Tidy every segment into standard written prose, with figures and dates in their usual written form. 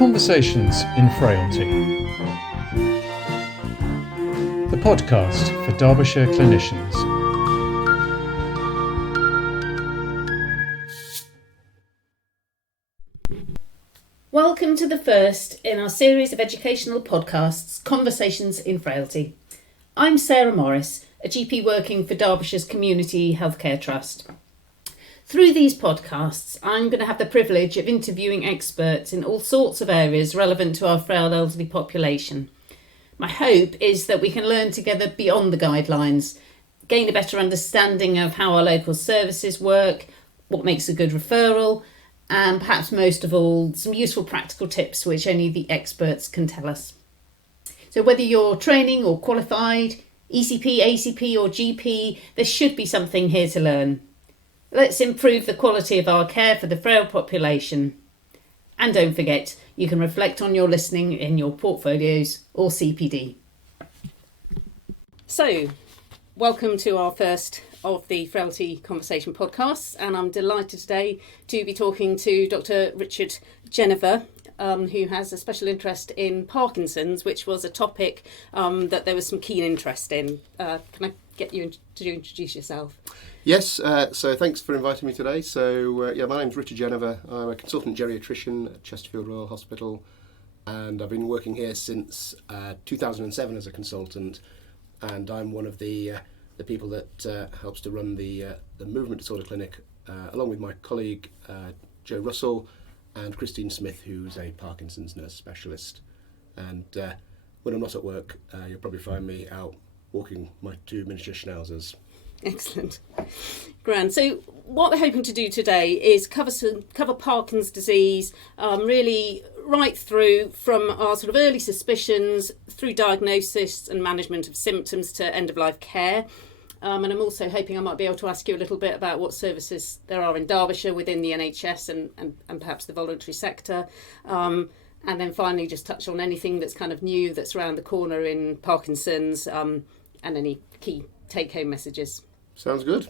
Conversations in Frailty, the podcast for Derbyshire clinicians. Welcome to the first in our series of educational podcasts, Conversations in Frailty. I'm Sarah Morris, a GP working for Derbyshire's Community Healthcare Trust. Through these podcasts, I'm going to have the privilege of interviewing experts in all sorts of areas relevant to our frail elderly population. My hope is that we can learn together beyond the guidelines, gain a better understanding of how our local services work, what makes a good referral, and perhaps most of all, some useful practical tips which only the experts can tell us. So whether you're training or qualified, ECP, ACP or GP, there should be something here to learn. Let's improve the quality of our care for the frail population. And don't forget, you can reflect on your listening in your portfolios or CPD. So, welcome to our first of the Frailty Conversation podcasts, and I'm delighted today to be talking to Dr Richard Genever, who has a special interest in Parkinson's, which was a topic that there was some keen interest in. Can I get you to introduce yourself? Yes, so thanks for inviting me today. So, my name's Richard Genever. I'm a consultant geriatrician at Chesterfield Royal Hospital, and I've been working here since 2007 as a consultant, and I'm one of the people that helps to run the movement disorder clinic, along with my colleague Joe Russell and Christine Smith, who's a Parkinson's nurse specialist. And when I'm not at work, you'll probably find me out walking my two miniature schnauzers. Excellent. Grand. So what we're hoping to do today is cover Parkinson's disease, really right through from our sort of early suspicions through diagnosis and management of symptoms to end-of-life care. And I'm also hoping I might be able to ask you a little bit about what services there are in Derbyshire within the NHS and perhaps the voluntary sector. And then finally just touch on anything that's kind of new that's around the corner in Parkinson's and any key take-home messages. Sounds good.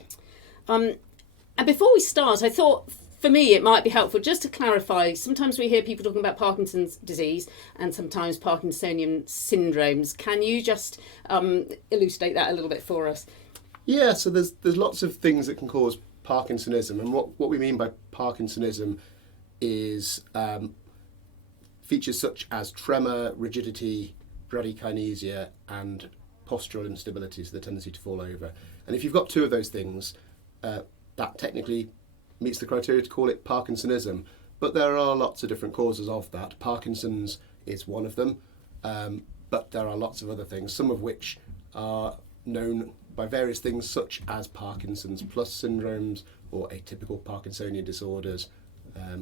And before we start, I thought for me it might be helpful just to clarify. Sometimes we hear people talking about Parkinson's disease and sometimes Parkinsonian syndromes. Can you just elucidate that a little bit for us? Yeah, so there's lots of things that can cause Parkinsonism, and what we mean by Parkinsonism is features such as tremor, rigidity, bradykinesia, and postural instability, so the tendency to fall over. And if you've got two of those things, that technically meets the criteria to call it Parkinsonism. But there are lots of different causes of that. Parkinson's is one of them, but there are lots of other things, some of which are known by various things such as Parkinson's plus syndromes or atypical Parkinsonian disorders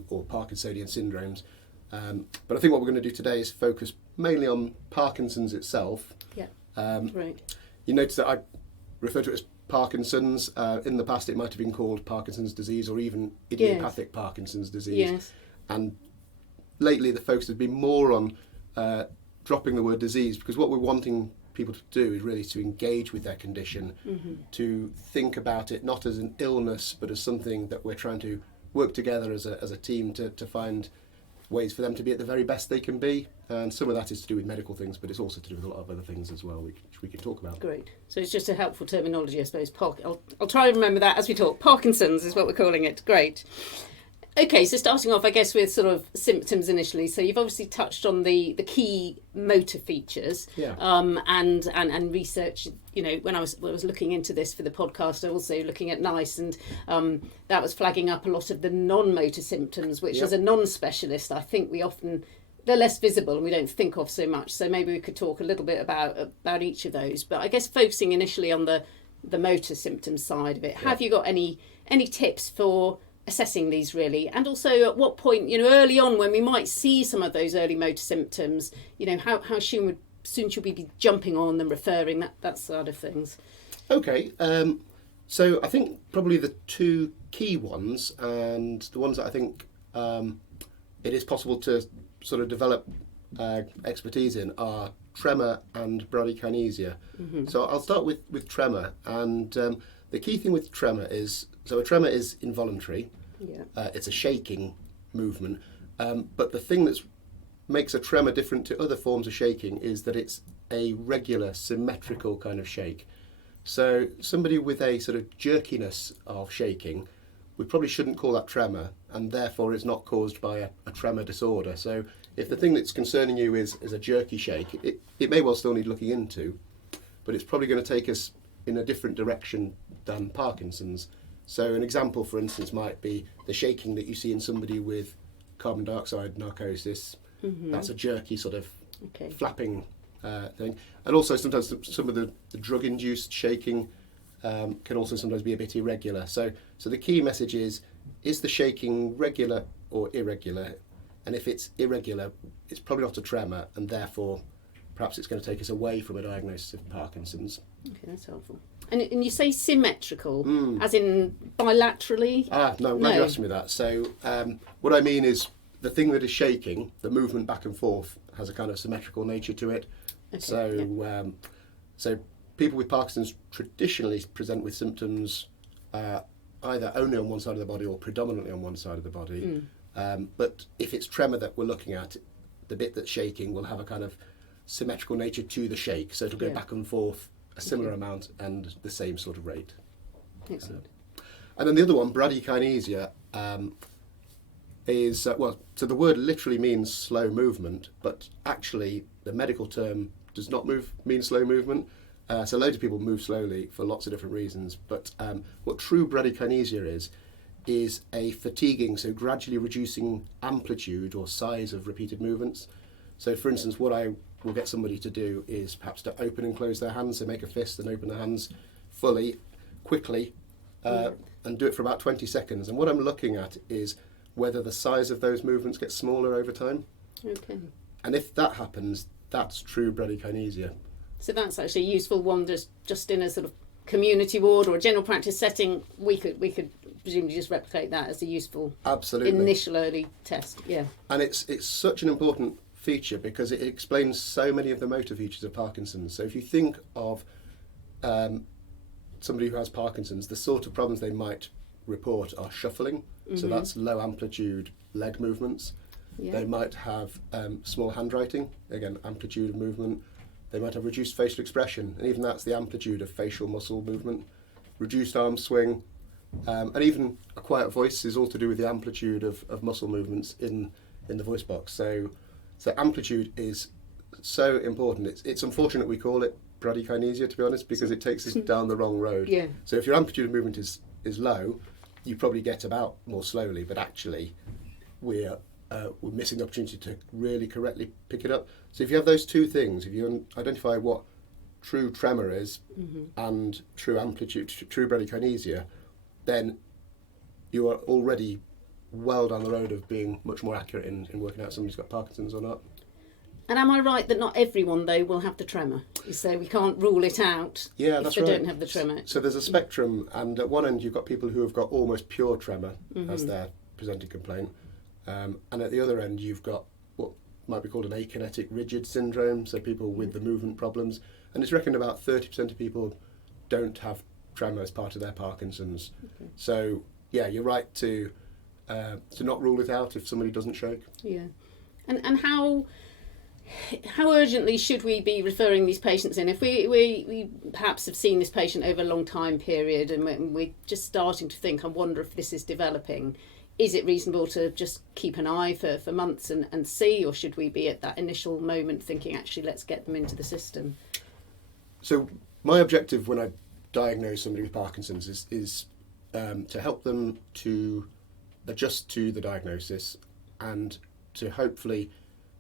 or Parkinsonian syndromes. But I think what we're going to do today is focus mainly on Parkinson's itself. Yeah. Right. You notice that I refer to it as Parkinson's. In the past it might have been called Parkinson's disease or even idiopathic Parkinson's disease. Yes. And lately the focus has been more on dropping the word disease, because what we're wanting people to do is really to engage with their condition, to think about it not as an illness but as something that we're trying to work together as a team to find ways for them to be at the very best they can be. And some of that is to do with medical things, but it's also to do with a lot of other things as well, which we can talk about. Great. So it's just a helpful terminology, I suppose. I'll try and remember that as we talk. Parkinson's is what we're calling it. Great. Okay, so starting off, I guess, with sort of symptoms initially. So you've obviously touched on the key motor features, and research. You know, when I was looking into this for the podcast, I was also looking at NICE, and that was flagging up a lot of the non-motor symptoms, which as a non-specialist, I think they're less visible and we don't think of so much. So maybe we could talk a little bit about each of those. But I guess focusing initially on the motor symptoms side of it, have you got any tips for assessing these really, and also at what point, early on when we might see some of those early motor symptoms, how soon should we be jumping on them, referring, that side of things? Okay, so I think probably the two key ones, and the ones that I think it is possible to sort of develop expertise in, are tremor and bradykinesia. So I'll start with tremor, and the key thing with tremor is, so a tremor is involuntary. It's a shaking movement, but the thing that's makes a tremor different to other forms of shaking is that it's a regular, symmetrical kind of shake. So somebody with a sort of jerkiness of shaking, we probably shouldn't call that tremor, and therefore it's not caused by a tremor disorder. So if the thing that's concerning you is a jerky shake, it may well still need looking into, but it's probably going to take us in a different direction than Parkinson's. So an example, for instance, might be the shaking that you see in somebody with carbon dioxide narcosis. That's a jerky sort of flapping thing. And also sometimes some of the drug-induced shaking can also sometimes be a bit irregular. So the key message is the shaking regular or irregular? And if it's irregular, it's probably not a tremor, and therefore perhaps it's going to take us away from a diagnosis of Parkinson's. Okay, that's helpful. And you say symmetrical, as in bilaterally? No, I'm glad you asked me that. So what I mean is the thing that is shaking, the movement back and forth, has a kind of symmetrical nature to it. Okay, so people with Parkinson's traditionally present with symptoms either only on one side of the body or predominantly on one side of the body. But if it's tremor that we're looking at, the bit that's shaking will have a kind of symmetrical nature to the shake. So it'll go back and forth a similar amount and the same sort of rate. Excellent. And then the other one, bradykinesia, is, so the word literally means slow movement, but actually the medical term does not mean slow movement. So loads of people move slowly for lots of different reasons, but what true bradykinesia is a fatiguing, so gradually reducing amplitude or size of repeated movements. So for instance, what I will get somebody to do is perhaps to open and close their hands, so make a fist and open their hands fully, quickly, and do it for about 20 seconds. And what I'm looking at is whether the size of those movements gets smaller over time. Okay. And if that happens, that's true bradykinesia. So that's actually a useful one, just in a sort of community ward or a general practice setting. We could presumably just replicate that as a useful initial early test. Yeah. And it's such an important feature because it explains so many of the motor features of Parkinson's. So if you think of somebody who has Parkinson's, the sort of problems they might report are shuffling. So that's low amplitude leg movements. Yeah. They might have small handwriting, again, amplitude of movement. They might have reduced facial expression, and even that's the amplitude of facial muscle movement. Reduced arm swing, and even a quiet voice is all to do with the amplitude of muscle movements in the voice box. So amplitude is so important. It's unfortunate we call it bradykinesia, to be honest, because it takes us down the wrong road. Yeah. So if your amplitude of movement is low, you probably get about more slowly, but actually we're missing the opportunity to really correctly pick it up. So if you have those two things, if you identify what true tremor is and true amplitude, true bradykinesia, then you are already well down the road of being much more accurate in working out if somebody's got Parkinson's or not. And am I right that not everyone, though, will have the tremor? So we can't rule it out if they don't have the tremor? So there's a spectrum, and at one end you've got people who have got almost pure tremor as their presenting complaint. And at the other end you've got what might be called an akinetic rigid syndrome, so people with the movement problems. And it's reckoned about 30% of people don't have tremor as part of their Parkinson's. Okay. So, yeah, you're right to not rule it out if somebody doesn't shake. Yeah. And how urgently should we be referring these patients in? If we perhaps have seen this patient over a long time period and we're just starting to think, I wonder if this is developing, is it reasonable to just keep an eye for months and see, or should we be at that initial moment thinking, actually, let's get them into the system? So my objective when I diagnose somebody with Parkinson's is to help them to adjust to the diagnosis and to hopefully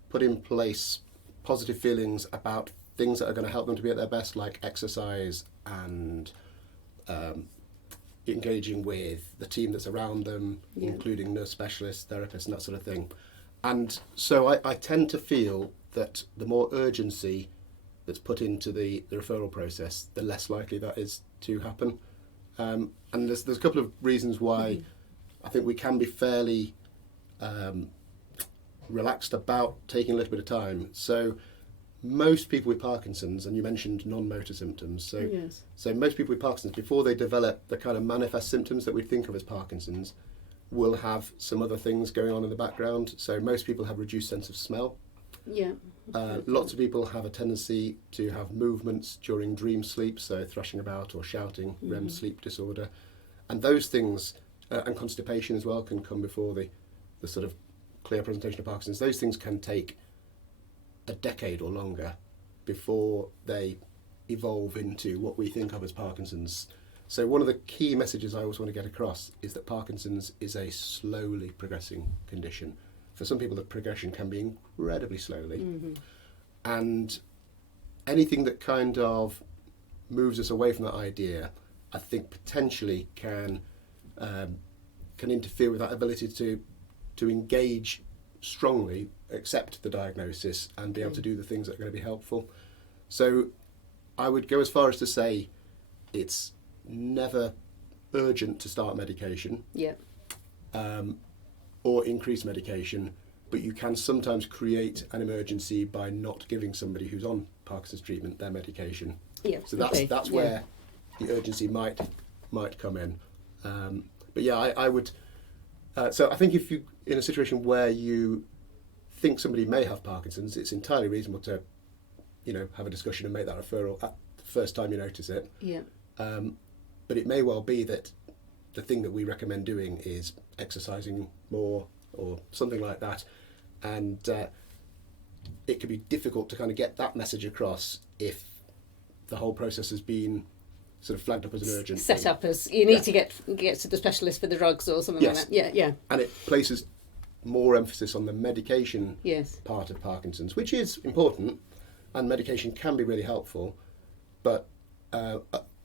put in place positive feelings about things that are going to help them to be at their best, like exercise and engaging with the team that's around them, including nurse specialists, therapists and that sort of thing. And so I tend to feel that the more urgency that's put into the referral process, the less likely that is to happen. And there's a couple of reasons why I think we can be fairly relaxed about taking a little bit of time. So most people with Parkinson's, and you mentioned non-motor symptoms, so most people with Parkinson's, before they develop the kind of manifest symptoms that we think of as Parkinson's, will have some other things going on in the background. So most people have reduced sense of smell. Yeah. Lots of people have a tendency to have movements during dream sleep, so thrashing about or shouting, REM sleep disorder. And those things, and constipation as well, can come before the sort of clear presentation of Parkinson's. Those things can take a decade or longer before they evolve into what we think of as Parkinson's. So one of the key messages I always want to get across is that Parkinson's is a slowly progressing condition. For some people, the progression can be incredibly slowly. And anything that kind of moves us away from that idea, I think potentially can interfere with that ability to engage strongly, accept the diagnosis, and be able to do the things that are going to be helpful. So I would go as far as to say it's never urgent to start medication. Yeah. Or increase medication, but you can sometimes create an emergency by not giving somebody who's on Parkinson's treatment their medication. Yeah. So that's where the urgency might come in. But yeah, I would. So I think if you in a situation where you think somebody may have Parkinson's, it's entirely reasonable to, have a discussion and make that referral at the first time you notice it. Yeah. But it may well be that the thing that we recommend doing is exercising more or something like that, and it can be difficult to kind of get that message across if the whole process has been sort of flagged up as an urgent set thing. up as you need to get to the specialist for the drugs or something like that. Yeah. And it places more emphasis on the medication part of Parkinson's, which is important, and medication can be really helpful, but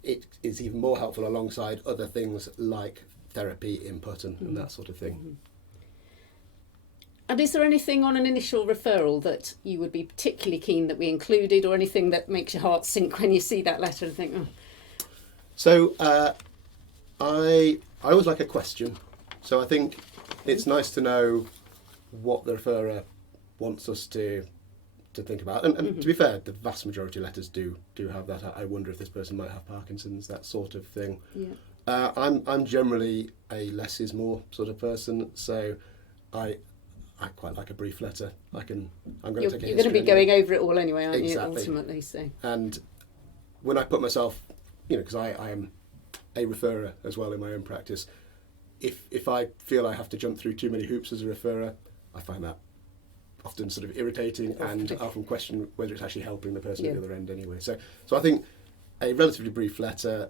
it is even more helpful alongside other things like therapy input and that sort of thing. And is there anything on an initial referral that you would be particularly keen that we included, or anything that makes your heart sink when you see that letter and think, oh? So I always like a question. So I think it's nice to know what the referrer wants us to think about. And to be fair, the vast majority of letters do have that. I wonder if this person might have Parkinson's, that sort of thing. Yeah. I'm generally a less is more sort of person, so I quite like a brief letter. I'm going to take a You're going to be going over it all anyway, aren't Exactly. you, ultimately? So. And when I put myself, because I am a referrer as well in my own practice, if I feel I have to jump through too many hoops as a referrer, I find that often sort of irritating, and I often question whether it's actually helping the person at the other end anyway. So I think a relatively brief letter,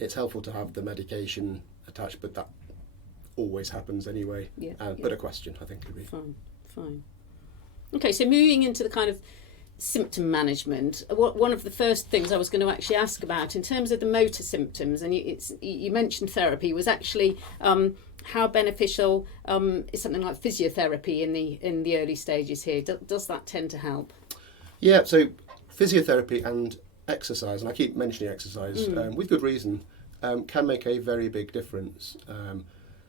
it's helpful to have the medication attached, but that always happens anyway. But a question, I think, could be fine. Okay, so moving into the kind of symptom management, one of the first things I was going to actually ask about in terms of the motor symptoms, and you mentioned therapy, was actually how beneficial is something like physiotherapy in the early stages here? Does that tend to help? Yeah, so physiotherapy and exercise, and I keep mentioning exercise with good reason, can make a very big difference.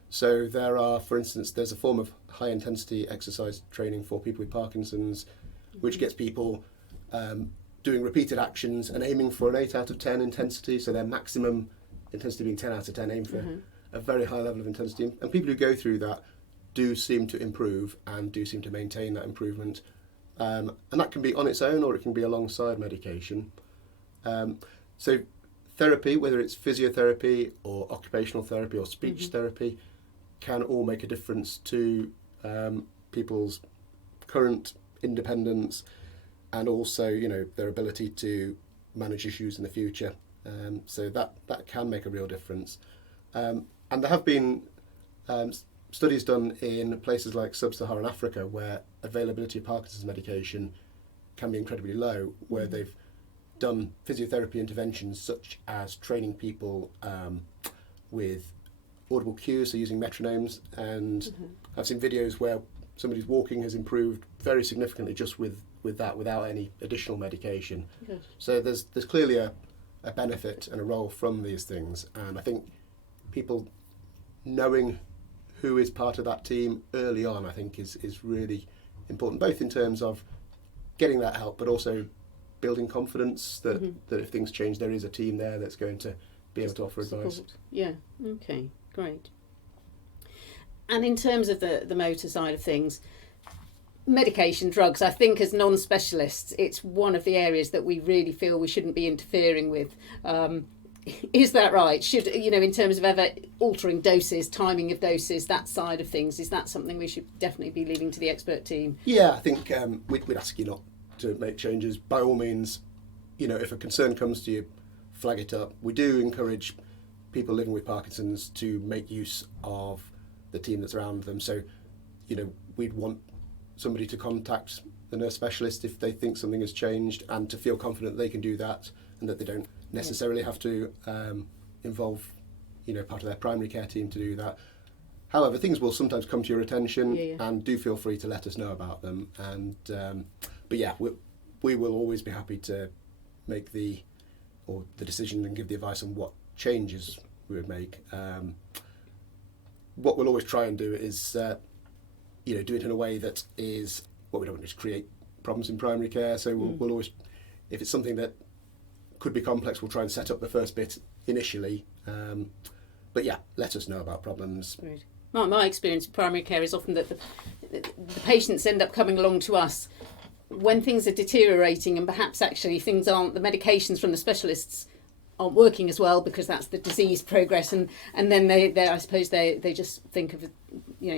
So there are, for instance, there's a form of high intensity exercise training for people with Parkinson's, which gets people doing repeated actions and aiming for an 8 out of 10 intensity, so their maximum intensity being 10 out of 10, aim for a very high level of intensity. And people who go through that do seem to improve and do seem to maintain that improvement. And that can be on its own, or it can be alongside medication. So therapy, whether it's physiotherapy or occupational therapy or speech therapy, can all make a difference to people's current independence and also, their ability to manage issues in the future. So that can make a real difference. And there have been studies done in places like sub-Saharan Africa where availability of Parkinson's medication can be incredibly low, where they've done physiotherapy interventions such as training people with audible cues, so using metronomes, and I've seen videos where somebody's walking has improved very significantly just with that, without any additional medication. Good. So there's clearly a benefit and a role from these things, and I think people knowing who is part of that team early on, I think is really important, both in terms of getting that help, but also building confidence that if things change, there is a team there that's going to be able to offer advice. Yeah, okay, great. And in terms of the motor side of things, medication, drugs, I think as non-specialists, it's one of the areas that we really feel we shouldn't be interfering with. Is that right? Should, in terms of ever altering doses, timing of doses, that side of things, is that something we should definitely be leaving to the expert team? Yeah, I think we'd ask you not to make changes. By all means, if a concern comes to you, flag it up. We do encourage people living with Parkinson's to make use of the team that's around them. So, we'd want somebody to contact the nurse specialist if they think something has changed, and to feel confident they can do that and that they don't necessarily have to involve, part of their primary care team to do that. However, things will sometimes come to your attention, and do feel free to let us know about them. And but yeah, we will always be happy to make the decision and give the advice on what changes we would make. What we'll always try and do is do it in a way that is what we don't want to create problems in primary care. So we'll always, if it's something that could be complex, we'll try and set up the first bit initially. But yeah, let us know about problems. Right. My experience in primary care is often that the patients end up coming along to us when things are deteriorating, and perhaps actually the medications from the specialists aren't working as well, because that's the disease progress, and then they I suppose they just think of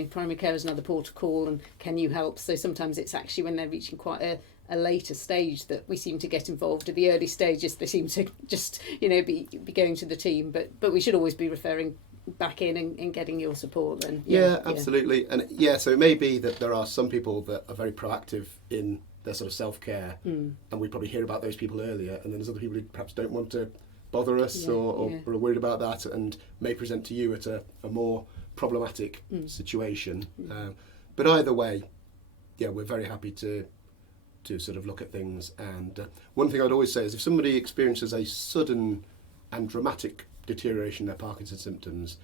primary care as another port of call, and can you help? So sometimes it's actually when they're reaching quite a later stage that we seem to get involved. At the early stages they seem to just be going to the team, but we should always be referring back in and getting your support then. Yeah, absolutely. And so it may be that there are some people that are very proactive in their sort of self-care, and we probably hear about those people earlier, and then there's other people who perhaps don't want to bother us or are worried about that, and may present to you at a more problematic situation. But either way, we're very happy to sort of look at things. And one thing I'd always say is, if somebody experiences a sudden and dramatic deterioration in their Parkinson's symptoms,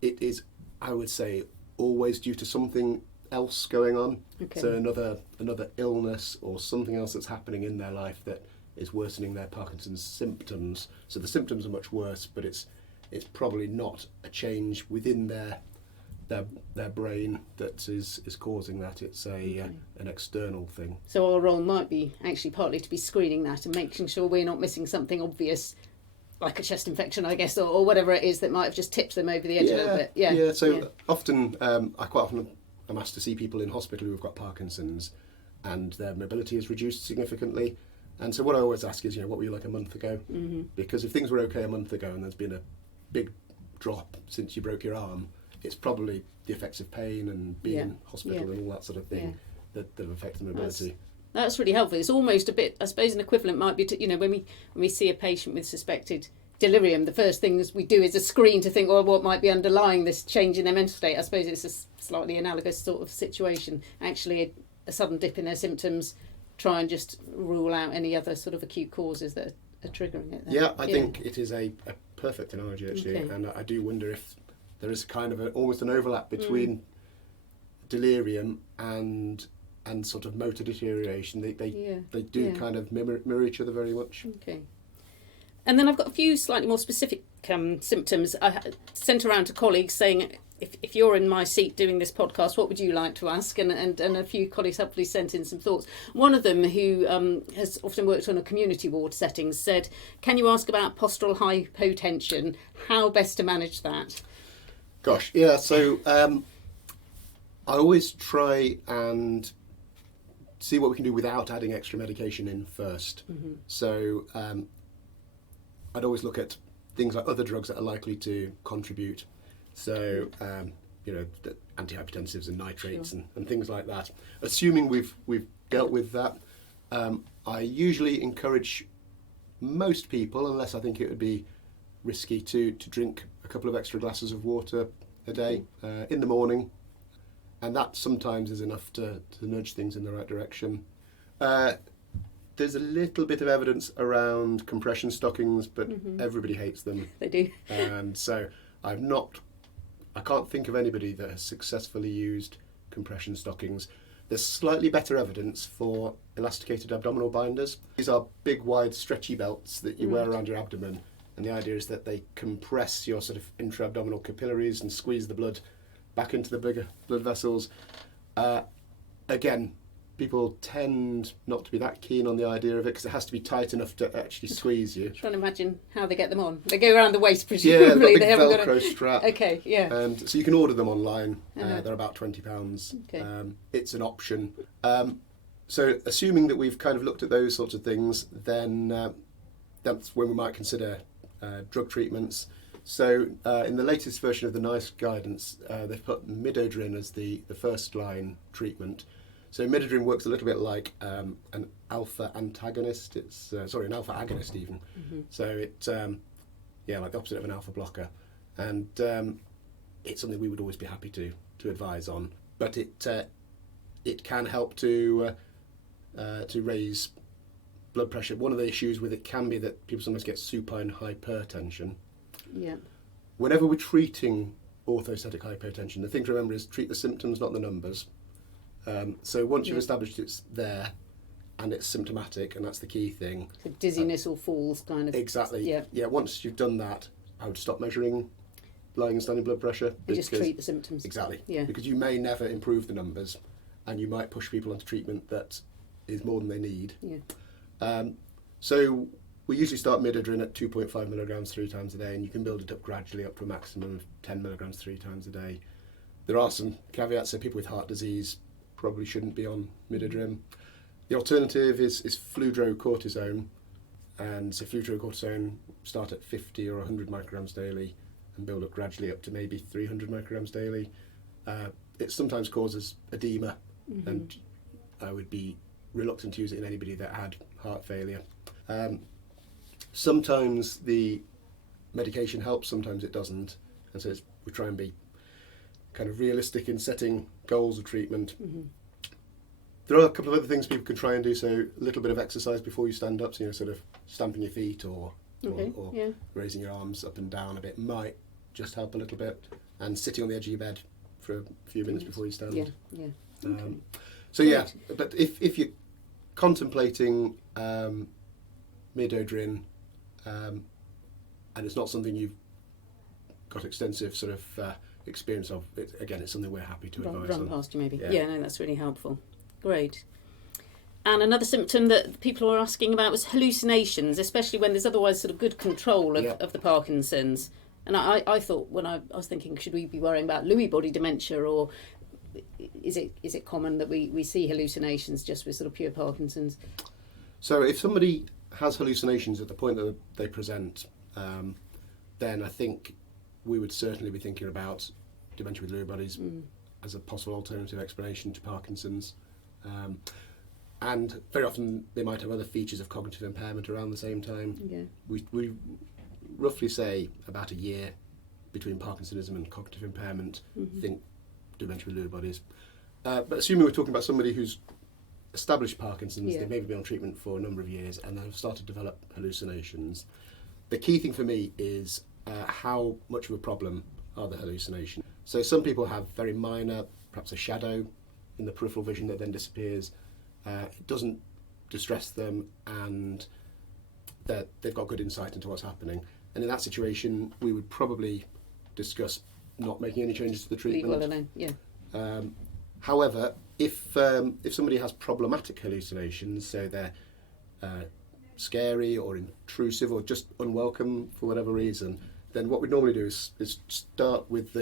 it is, I would say, always due to something else going on. Okay. So another illness or something else that's happening in their life that is worsening their Parkinson's symptoms. So the symptoms are much worse, but it's probably not a change within their brain that is causing that. It's an external thing. So our role might be actually partly to be screening that and making sure we're not missing something obvious, like a chest infection, I guess, or whatever it is that might have just tipped them over the edge a little bit. Yeah. So often, I quite often am asked to see people in hospital who've got Parkinson's, and their mobility is reduced significantly. And so what I always ask is, what were you like a month ago? Mm-hmm. Because if things were okay a month ago and there's been a big drop since you broke your arm, it's probably the effects of pain and being in hospital and all that sort of thing that have affected mobility. That's really helpful. It's almost a bit, I suppose, an equivalent might be to, when we see a patient with suspected delirium, the first things we do is a screen to think, what might be underlying this change in their mental state. I suppose it's a slightly analogous sort of situation. Actually, a sudden dip in their symptoms, try and just rule out any other sort of acute causes that are triggering it. Yeah, I think it is a perfect analogy, actually. Okay. And I do wonder if there is kind of almost an overlap between delirium and sort of motor deterioration. They do kind of mirror each other very much. Okay. And then I've got a few slightly more specific symptoms. I sent around to colleagues saying, if you're in my seat doing this podcast, what would you like to ask? And a few colleagues hopefully sent in some thoughts. One of them, who has often worked on a community ward setting, said, can you ask about postural hypotension? How best to manage that? Gosh, yeah. So I always try and see what we can do without adding extra medication in first. Mm-hmm. So I'd always look at things like other drugs that are likely to contribute. So, the antihypertensives and nitrates and things like that. Assuming we've dealt with that, I usually encourage most people, unless I think it would be risky, to drink a couple of extra glasses of water a day in the morning. And that sometimes is enough to nudge things in the right direction. There's a little bit of evidence around compression stockings, but everybody hates them. They do. And so I can't think of anybody that has successfully used compression stockings. There's slightly better evidence for elasticated abdominal binders. These are big, wide, stretchy belts that you wear around your abdomen. And the idea is that they compress your sort of intra-abdominal capillaries and squeeze the blood back into the bigger blood vessels. again, people tend not to be that keen on the idea of it because it has to be tight enough to actually squeeze you. Trying to imagine how they get them on. They go around the waist, Yeah, presumably. they've got a big got Velcro strap. Okay, yeah. And so you can order them online. Uh-huh. They're about £20. Okay. It's an option. So assuming that we've kind of looked at those sorts of things, then that's when we might consider drug treatments. So in the latest version of the NICE guidance, they've put midodrine as the first line treatment. So midodrine works a little bit like an alpha antagonist. It's an alpha agonist even. Mm-hmm. So it like the opposite of an alpha blocker, and it's something we would always be happy to advise on. But it can help to raise blood pressure. One of the issues with it can be that people sometimes get supine hypertension. Yeah. Whenever we're treating orthostatic hypotension, the thing to remember is treat the symptoms, not the numbers. So once you've established it's there and it's symptomatic, and that's the key thing. So dizziness or falls kind of. Exactly. Yeah. Yeah, once you've done that, I would stop measuring lying and standing blood pressure. You just treat the symptoms. Exactly. Yeah. Because you may never improve the numbers, and you might push people onto treatment that is more than they need. Yeah. So we usually start midodrine at 2.5 milligrams 3 times a day, and you can build it up gradually up to a maximum of 10 milligrams 3 times a day. There are some caveats, so people with heart disease probably shouldn't be on midodrine. The alternative is fludrocortisone, and so fludrocortisone start at 50 or 100 micrograms daily and build up gradually up to maybe 300 micrograms daily. It sometimes causes edema, and I would be reluctant to use it in anybody that had heart failure. Sometimes the medication helps, sometimes it doesn't, and so we try and be kind of realistic in setting goals of treatment. There are a couple of other things people can try and do, so a little bit of exercise before you stand up, so sort of stamping your feet or raising your arms up and down a bit might just help a little bit, and sitting on the edge of your bed for a few minutes before you stand. So yeah, but if you're contemplating midodrine and it's not something you've got extensive sort of experience of, it's something we're happy to advise on. Run past you maybe. Yeah. No, that's really helpful. Great. And another symptom that people are asking about was hallucinations, especially when there's otherwise sort of good control of the Parkinson's. And I thought when I was thinking, should we be worrying about Lewy body dementia, or is it common that we see hallucinations just with sort of pure Parkinson's? So if somebody has hallucinations at the point that they present, then I think we would certainly be thinking about dementia with Lewy bodies as a possible alternative explanation to Parkinson's. And very often they might have other features of cognitive impairment around the same time. Yeah. We roughly say about a year between Parkinsonism and cognitive impairment, think dementia with Lewy bodies. But assuming we're talking about somebody who's established Parkinson's, they've maybe been on treatment for a number of years and they've started to develop hallucinations. The key thing for me is how much of a problem are the hallucinations. So some people have very minor, perhaps a shadow in the peripheral vision that then disappears. It doesn't distress them, and that they've got good insight into what's happening. And in that situation, we would probably discuss not making any changes to the treatment. Leave well alone, yeah. However, if somebody has problematic hallucinations, so they're scary or intrusive or just unwelcome for whatever reason, then what we normally do is start with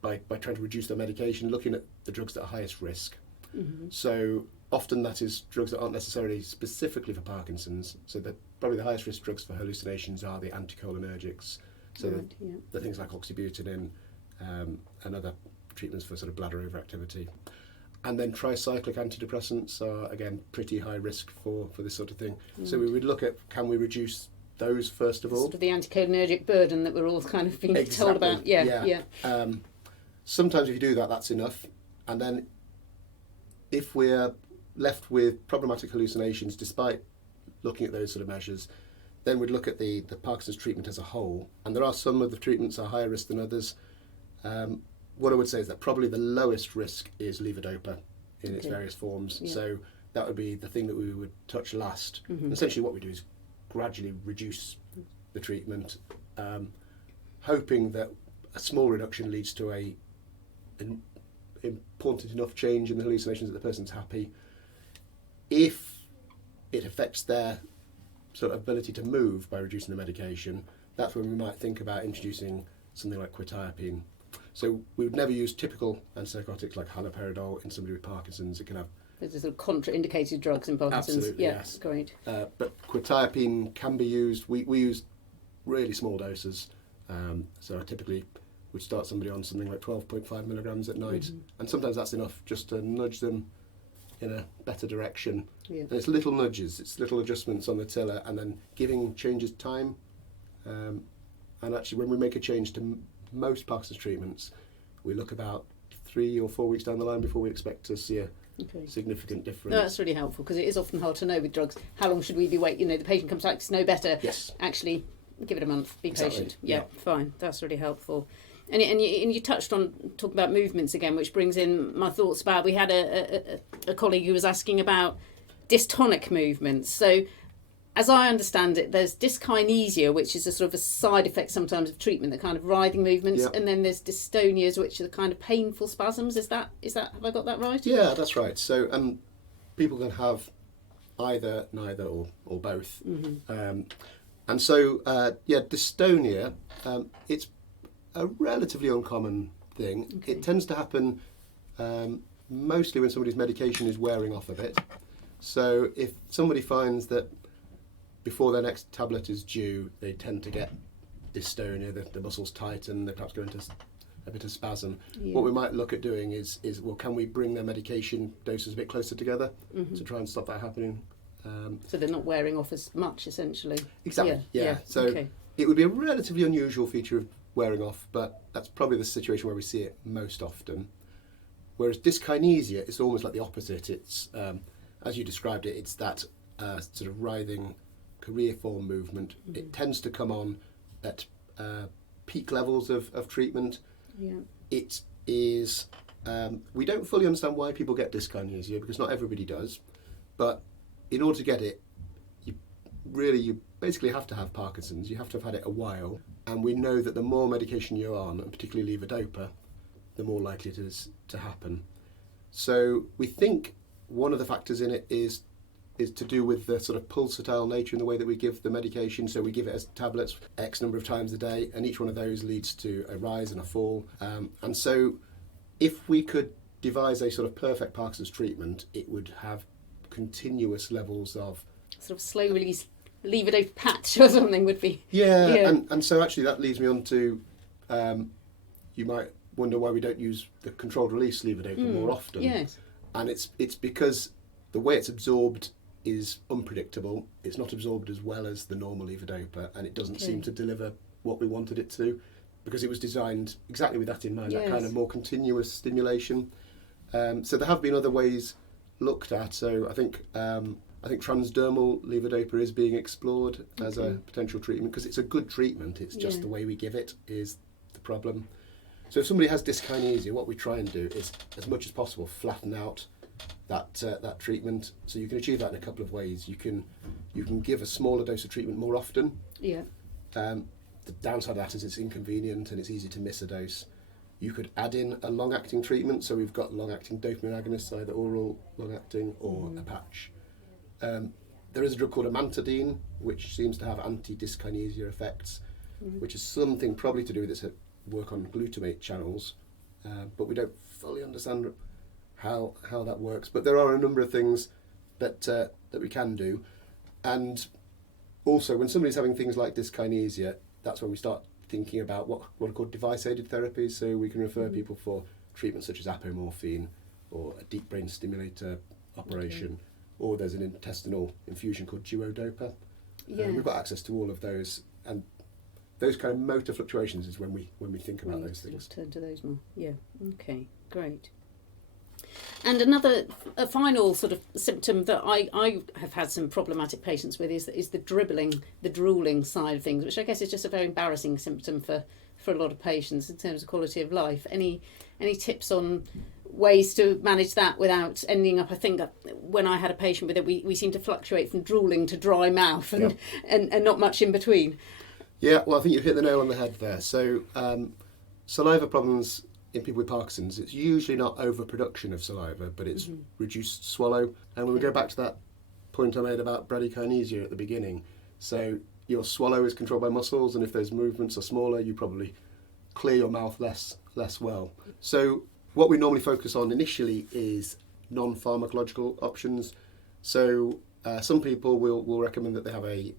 by trying to reduce their medication, looking at the drugs that are highest risk. So often that is drugs that aren't necessarily specifically for Parkinson's. So that probably the highest risk drugs for hallucinations are the anticholinergics. So the things like oxybutynin and other treatments for sort of bladder overactivity. And then tricyclic antidepressants are, again, pretty high risk for this sort of thing. So we would look at, can we reduce those first of all? Sort of the anticholinergic burden that we're all kind of being told about. Yeah. Sometimes if you do that, that's enough. And then if we're left with problematic hallucinations, despite looking at those sort of measures, then we'd look at the Parkinson's treatment as a whole. And there are some of the treatments are higher risk than others. What I would say is that probably the lowest risk is levodopa in its various forms. Yeah. So that would be the thing that we would touch last. And essentially what we do is gradually reduce the treatment, hoping that a small reduction leads to a important enough change in the hallucinations that the person's happy. If it affects their sort of ability to move by reducing the medication, that's when we might think about introducing something like quetiapine. So we would never use typical antipsychotics like haloperidol in somebody with Parkinson's. It can have... There's sort of contraindicated drugs in Parkinson's. Absolutely, yeah, yes. Great. But quetiapine can be used. We use really small doses. So I typically would start somebody on something like 12.5 milligrams at night. And sometimes that's enough just to nudge them in a better direction. Yeah. And it's little nudges, it's little adjustments on the tiller, and then giving changes time. And actually, when we make a change to most Parkinson's treatments, we look about 3 or 4 weeks down the line before we expect to see a significant difference. No, that's really helpful, because it is often hard to know with drugs how long should we be waiting. The patient comes back to know better. Yes. Actually, give it a month. Be Exactly. patient. Yeah, fine. That's really helpful. And you touched on talking about movements again, which brings in my thoughts about, we had a colleague who was asking about dystonic movements. So, as I understand it, there's dyskinesia, which is a sort of a side effect sometimes of treatment, the kind of writhing movements, and then there's dystonias, which are the kind of painful spasms. Is that have I got that right? Yeah, that's right. So people can have either, neither, or both. And so, dystonia, it's a relatively uncommon thing. Okay. It tends to happen mostly when somebody's medication is wearing off a bit. So if somebody finds that before their next tablet is due, they tend to get dystonia, the muscles tighten, they perhaps go into a bit of spasm. Yeah. What we might look at doing is well, can we bring their medication doses a bit closer together to try and stop that happening? So they're not wearing off as much, essentially. Exactly, yeah. So it would be a relatively unusual feature of wearing off, but that's probably the situation where we see it most often. Whereas dyskinesia, it's almost like the opposite. It's, as you described it, it's that sort of writhing career-form movement. It tends to come on at peak levels of treatment. Yeah. It is, we don't fully understand why people get dyskinesia, because not everybody does, but in order to get it, you basically have to have Parkinson's. You have to have had it a while, and we know that the more medication you're on, and particularly levodopa, the more likely it is to happen. So we think one of the factors in it is to do with the sort of pulsatile nature in the way that we give the medication. So we give it as tablets X number of times a day, and each one of those leads to a rise and a fall. And so if we could devise a sort of perfect Parkinson's treatment, it would have continuous levels of sort of slow release levodopa patch or something would be. Yeah. And so actually that leads me on to, you might wonder why we don't use the controlled release levodopa more often. Yes. And it's because the way it's absorbed is unpredictable. It's not absorbed as well as the normal levodopa, and it doesn't seem to deliver what we wanted it to, because it was designed exactly with that in mind, that kind of more continuous stimulation. So there have been other ways looked at. So I think transdermal levodopa is being explored as a potential treatment, because it's a good treatment. It's just the way we give it is the problem. So if somebody has dyskinesia, what we try and do is, as much as possible, flatten out that treatment. So you can achieve that in a couple of ways. You can give a smaller dose of treatment more often. Yeah. The downside of that is it's inconvenient and it's easy to miss a dose. You could add in a long-acting treatment. So we've got long-acting dopamine agonists, either oral long-acting or a patch. There is a drug called amantadine, which seems to have anti-dyskinesia effects, which is something probably to do with its work on glutamate channels, but we don't fully understand how that works. But there are a number of things that we can do. And also, when somebody's having things like dyskinesia, that's when we start thinking about what are called device-aided therapies. So we can refer people for treatments such as apomorphine or a deep brain stimulator operation, or there's an intestinal infusion called duodopa. We've got access to all of those, and those kind of motor fluctuations is when we think about those things. Turn to those more. Yeah. Okay. Great. And a final sort of symptom that I have had some problematic patients with is the dribbling, the drooling side of things, which I guess is just a very embarrassing symptom for a lot of patients in terms of quality of life. Any tips on ways to manage that without ending up? I think that when I had a patient with it, we seem to fluctuate from drooling to dry mouth and not much in between. Yeah, well, I think you've hit the nail on the head there. So saliva problems in people with Parkinson's, it's usually not overproduction of saliva, but it's reduced swallow. And when we go back to that point I made about bradykinesia at the beginning, so your swallow is controlled by muscles, and if those movements are smaller, you probably clear your mouth less well. So what we normally focus on initially is non-pharmacological options. So some people will recommend that they have a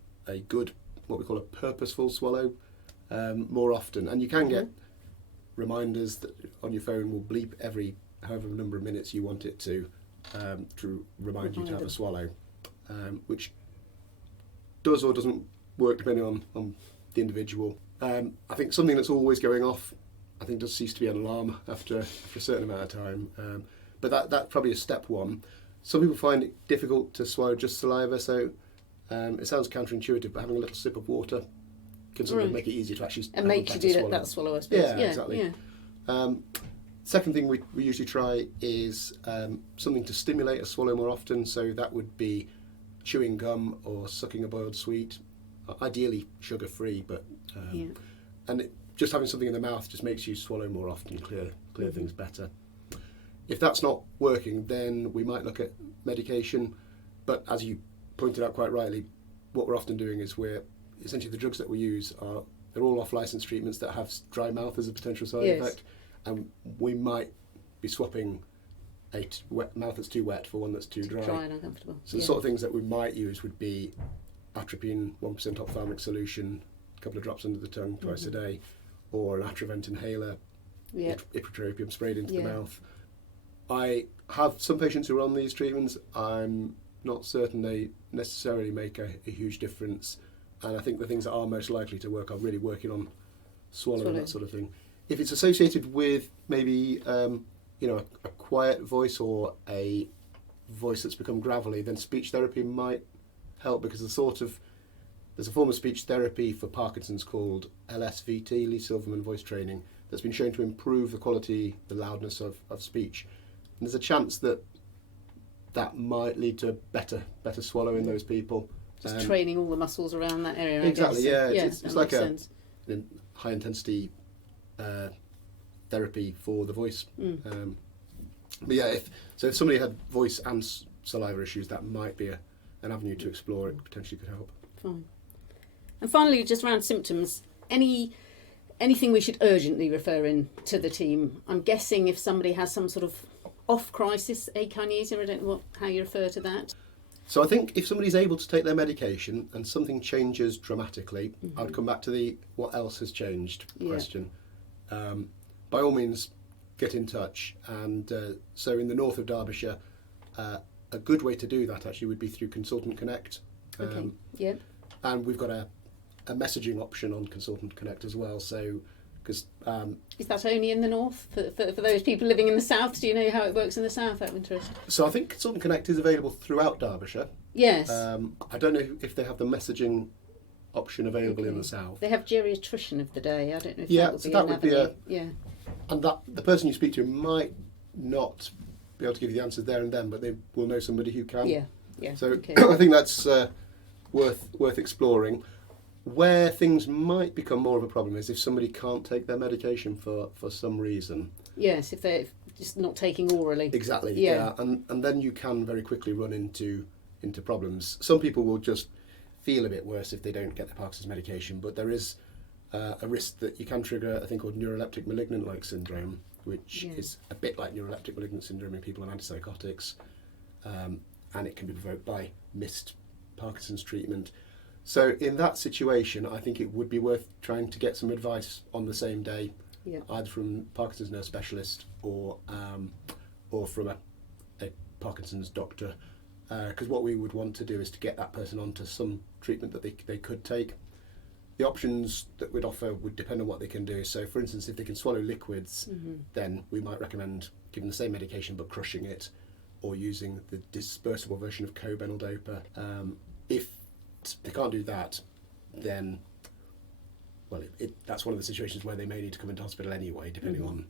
good, what we call a purposeful swallow more often. And you can get reminders that on your phone will bleep every however number of minutes you want it to remind you to have a swallow, which does or doesn't work depending on the individual. I think something that's always going off, I think, does cease to be an alarm after a certain amount of time. But that probably is step one. Some people find it difficult to swallow just saliva, so it sounds counterintuitive, but having a little sip of water can sort of make it easier to actually and make you do that swallow, I suppose. Yeah, exactly. Yeah. Second thing we usually try is something to stimulate a swallow more often, so that would be chewing gum or sucking a boiled sweet, ideally sugar-free, but just having something in the mouth just makes you swallow more often, clear things better. If that's not working, then we might look at medication, but as you pointed out quite rightly, what we're often doing is essentially the drugs that we use they're all off-license treatments that have dry mouth as a potential side effect, and we might be swapping a mouth that's too wet for one that's too dry and uncomfortable. So the sort of things that we might use would be atropine 1% ophthalmic solution, a couple of drops under the tongue twice a day, or an Atrovent inhaler, ipratropium sprayed into the mouth. I have some patients who are on these treatments. I'm not certain they necessarily make a huge difference, and I think the things that are most likely to work are really working on swallowing, that sort of thing. If it's associated with maybe a quiet voice or a voice that's become gravelly, then speech therapy might help, because there's a form of speech therapy for Parkinson's called LSVT, Lee Silverman voice training, that's been shown to improve the quality, the loudness of speech. And there's a chance that might lead to better swallow in those people. Just training all the muscles around that area. Exactly, I It's guess. like a high intensity therapy for the voice. But if somebody had voice and saliva issues, that might be an avenue to explore. It potentially could help. Fine. And finally, just around symptoms, anything we should urgently refer in to the team? I'm guessing if somebody has some sort of off-crisis akinesia, I don't know how you refer to that. So I think if somebody's able to take their medication and something changes dramatically, I would come back to the what else has changed question. By all means, get in touch. And so in the north of Derbyshire, a good way to do that actually would be through Consultant Connect. And we've got a messaging option on Consultant Connect as well. So, because is that only in the north for those people living in the south? Do you know how it works in the south? Out of interest. So I think Consultant Connect is available throughout Derbyshire. Yes. I don't know if they have the messaging option available in the south. They have geriatrician of the day. I don't know if that would be and that the person you speak to might not be able to give you the answers there and then, but they will know somebody who can. So I think that's worth exploring. Where things might become more of a problem is if somebody can't take their medication for some reason. Yes, if they're just not taking orally. Exactly. Yeah. And then you can very quickly run into problems. Some people will just feel a bit worse if they don't get their Parkinson's medication, but there is a risk that you can trigger a thing called neuroleptic malignant-like syndrome, which is a bit like neuroleptic malignant syndrome in people on antipsychotics, and it can be provoked by missed Parkinson's treatment. So in that situation, I think it would be worth trying to get some advice on the same day, either from Parkinson's nurse specialist or from a Parkinson's doctor, because what we would want to do is to get that person onto some treatment that they could take. The options that we'd offer would depend on what they can do. So for instance, if they can swallow liquids, then we might recommend giving the same medication but crushing it, or using the dispersible version of co-benyldopa. If they can't do that, then that's one of the situations where they may need to come into hospital anyway, depending on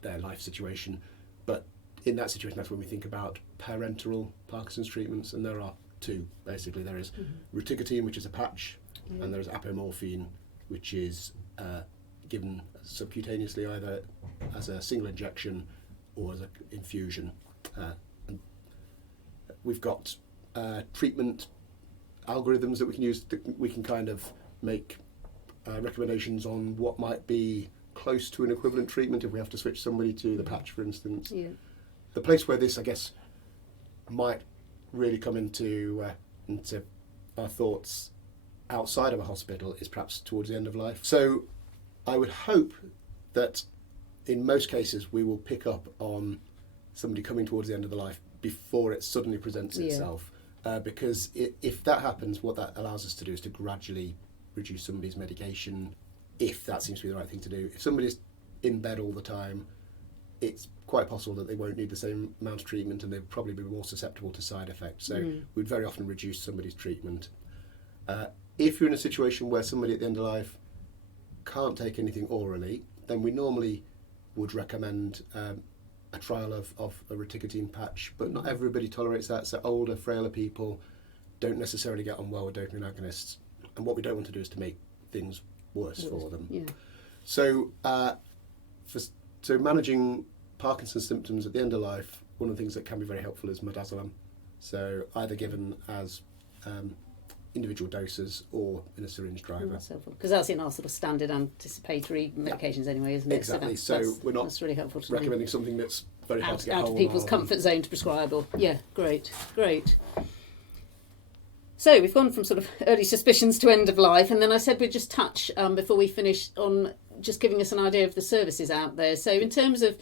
their life situation. But in that situation, that's when we think about parenteral Parkinson's treatments, and there are two, basically. There is rotigotine, which is a patch, and there is apomorphine, which is given subcutaneously, either as a single injection or as an infusion. And we've got treatment algorithms that we can use. That we can kind of make recommendations on what might be close to an equivalent treatment if we have to switch somebody to the patch, for instance. Yeah. The place where this, I guess, might really come into our thoughts outside of a hospital is perhaps towards the end of life. So I would hope that in most cases we will pick up on somebody coming towards the end of the life before it suddenly presents itself. Because if that happens, what that allows us to do is to gradually reduce somebody's medication, if that seems to be the right thing to do. If somebody's in bed all the time, it's quite possible that they won't need the same amount of treatment and they'll probably be more susceptible to side effects. So we'd very often reduce somebody's treatment. If you're in a situation where somebody at the end of life can't take anything orally, then we normally would recommend a trial of a reticotine patch, but not everybody tolerates that. So older, frailer people don't necessarily get on well with dopamine agonists, and what we don't want to do is to make things worse for them. Yeah. So, so managing Parkinson's symptoms at the end of life, one of the things that can be very helpful is midazolam. So either given as individual doses or in a syringe driver. That's helpful, because that's in our sort of standard anticipatory medications anyway, isn't it? Exactly. So we're not that's really helpful to recommending something that's very hard to get out hold of people's of. comfort zone to prescribe. Or great. So we've gone from sort of early suspicions to end of life, and then I said we'd just touch before we finish on just giving us an idea of the services out there. So in terms of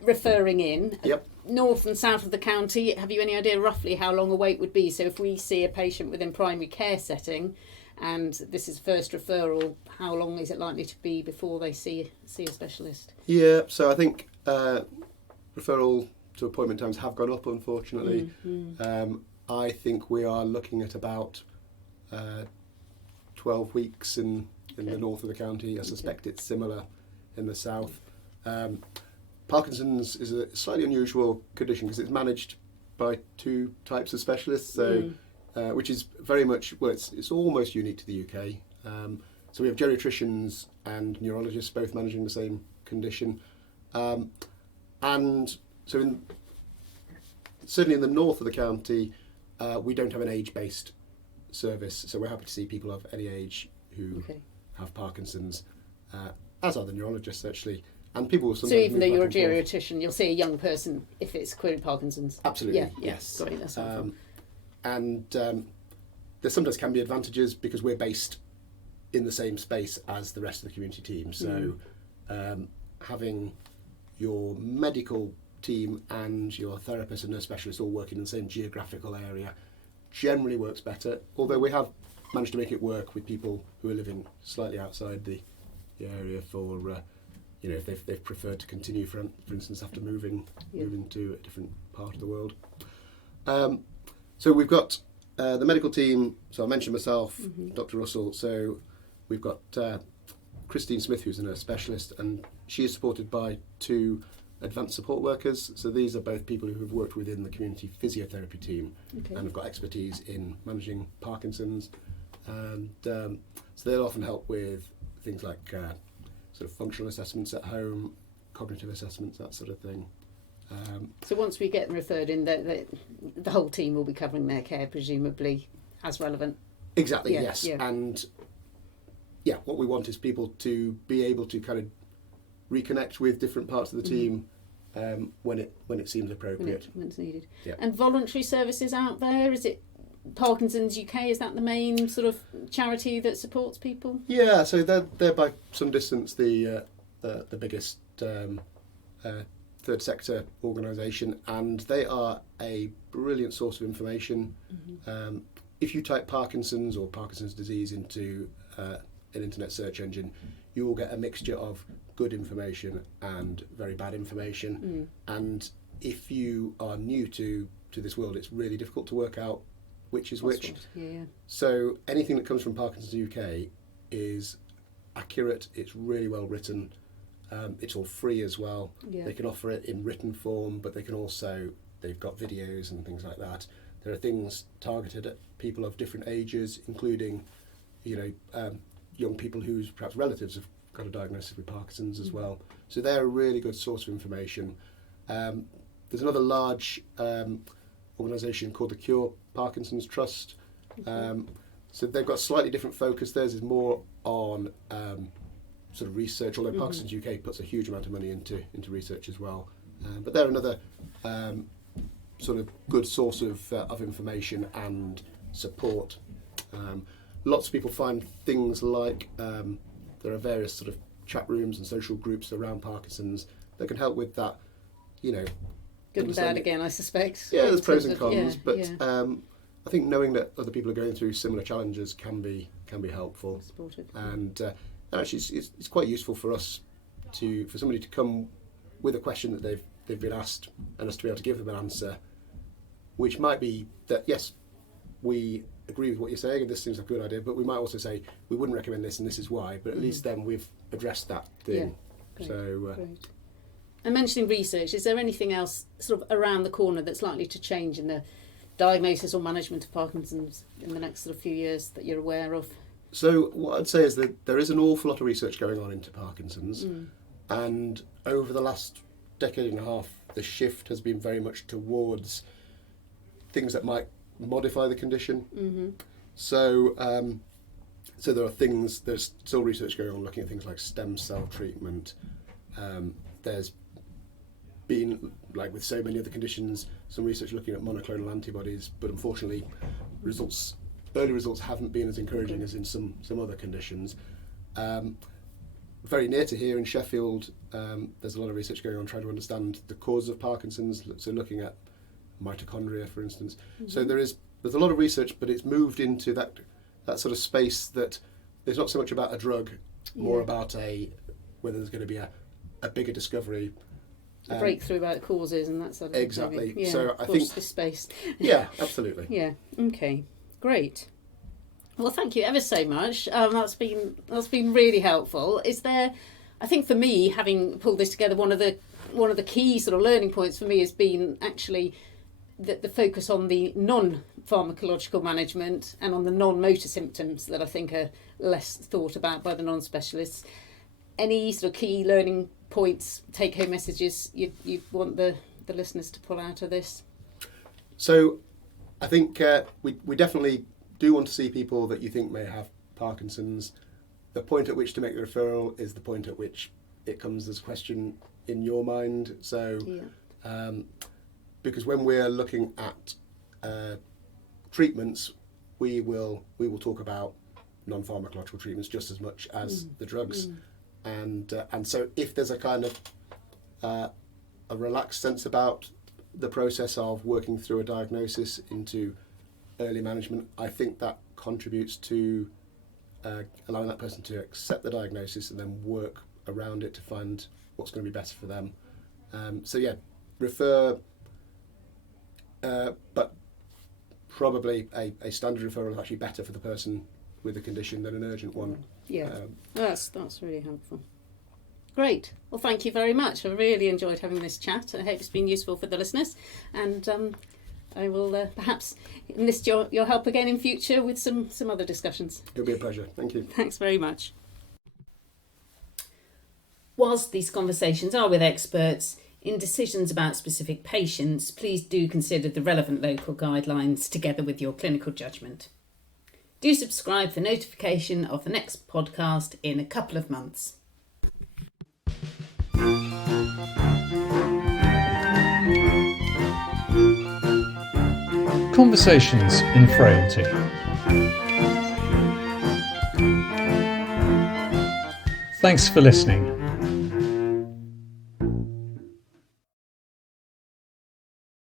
referring in, north and south of the county, have you any idea roughly how long a wait would be? So if we see a patient within primary care setting and this is first referral, how long is it likely to be before they see a specialist? Yeah, so I think referral to appointment times have gone up, unfortunately. I think we are looking at about 12 weeks in the north of the county. I suspect it's similar in the south. Parkinson's is a slightly unusual condition because it's managed by two types of specialists, so which is very much, well, it's almost unique to the UK. So we have geriatricians and neurologists both managing the same condition. And so certainly in the north of the county, we don't have an age-based service, so we're happy to see people of any age who have Parkinson's, as are the neurologists actually. And people will sometimes. So even though you're a geriatrician, you'll see a young person if it's query Parkinson's. Absolutely, yes. Great, that's helpful. And there sometimes can be advantages because we're based in the same space as the rest of the community team. So having your medical team and your therapist and nurse specialist all working in the same geographical area generally works better. Although we have managed to make it work with people who are living slightly outside the area for. If they've preferred to continue, for instance, after moving to a different part of the world. So we've got the medical team. So I mentioned myself, Dr. Russell. So we've got Christine Smith, who's a nurse specialist, and she is supported by two advanced support workers. So these are both people who have worked within the community physiotherapy team and have got expertise in managing Parkinson's. And so they'll often help with things like sort of functional assessments at home, cognitive assessments, that sort of thing. So once we get referred in, the whole team will be covering their care, presumably, as relevant. Exactly, yes. And what we want is people to be able to kind of reconnect with different parts of the team when it seems appropriate. When it's needed. Yeah. And voluntary services out there, is it Parkinson's UK, is that the main sort of charity that supports people? Yeah, so they're by some distance the biggest third sector organisation, and they are a brilliant source of information. If you type Parkinson's or Parkinson's disease into an internet search engine, you will get a mixture of good information and very bad information. And if you are new to this world, it's really difficult to work out which is which. So anything that comes from Parkinson's UK is accurate, it's really well written, it's all free as well. They can offer it in written form, but they've got videos and things like that. There are things targeted at people of different ages, including young people whose perhaps relatives have got a diagnosis with Parkinson's as well. So they're a really good source of information. There's another large organisation called the Cure Parkinson's Trust. So they've got a slightly different focus. Theirs is more on sort of research, although Parkinson's UK puts a huge amount of money into research as well. But they're another sort of good source of information and support. Lots of people find things like there are various sort of chat rooms and social groups around Parkinson's that can help with that, Good and bad again, I suspect. Yeah, there's pros and cons, but I think knowing that other people are going through similar challenges can be helpful. Supportive. And actually, it's quite useful for us for somebody to come with a question that they've been asked, and us to be able to give them an answer, which might be that yes, we agree with what you're saying and this seems like a good idea, but we might also say we wouldn't recommend this and this is why. But at least then we've addressed that thing. Great. So. Great. And mentioning research, is there anything else sort of around the corner that's likely to change in the diagnosis or management of Parkinson's in the next sort of few years that you're aware of? So what I'd say is that there is an awful lot of research going on into Parkinson's, and over the last decade and a half, the shift has been very much towards things that might modify the condition. So there's still research going on looking at things like stem cell treatment. There's been, like with so many other conditions, some research looking at monoclonal antibodies, but unfortunately early results haven't been as encouraging as in some other conditions. Very near to here in Sheffield, there's a lot of research going on trying to understand the causes of Parkinson's, so looking at mitochondria, for instance. So there's a lot of research, but it's moved into that sort of space that it's not so much about a drug, more about whether there's going to be a bigger discovery. A breakthrough about causes and that sort of exactly. Maybe. Yeah, so I think this space. Yeah, absolutely. Yeah. Okay. Great. Well, thank you ever so much. That's been really helpful. Is there? I think for me, having pulled this together, one of the key sort of learning points for me has been actually the focus on the non-pharmacological management and on the non-motor symptoms that I think are less thought about by the non-specialists. Any sort of key learning points, take-home messages you want the listeners to pull out of this? So I think we definitely do want to see people that you think may have Parkinson's. The point at which to make the referral is the point at which it comes as a question in your mind. So because when we're looking at treatments, we will talk about non-pharmacological treatments just as much as the drugs. And so if there's a kind of a relaxed sense about the process of working through a diagnosis into early management, I think that contributes to allowing that person to accept the diagnosis and then work around it to find what's going to be better for them. Refer, but probably a standard referral is actually better for the person with the condition than an urgent one. That's really helpful. Great. Well, thank you very much. I really enjoyed having this chat. I hope it's been useful for the listeners, and I will perhaps enlist your help again in future with some other discussions. It'll be a pleasure. Thank you. Thanks very much. Whilst these conversations are with experts, in decisions about specific patients, please do consider the relevant local guidelines together with your clinical judgment. Do subscribe for notification of the next podcast in a couple of months. Conversations in Frailty. Thanks for listening.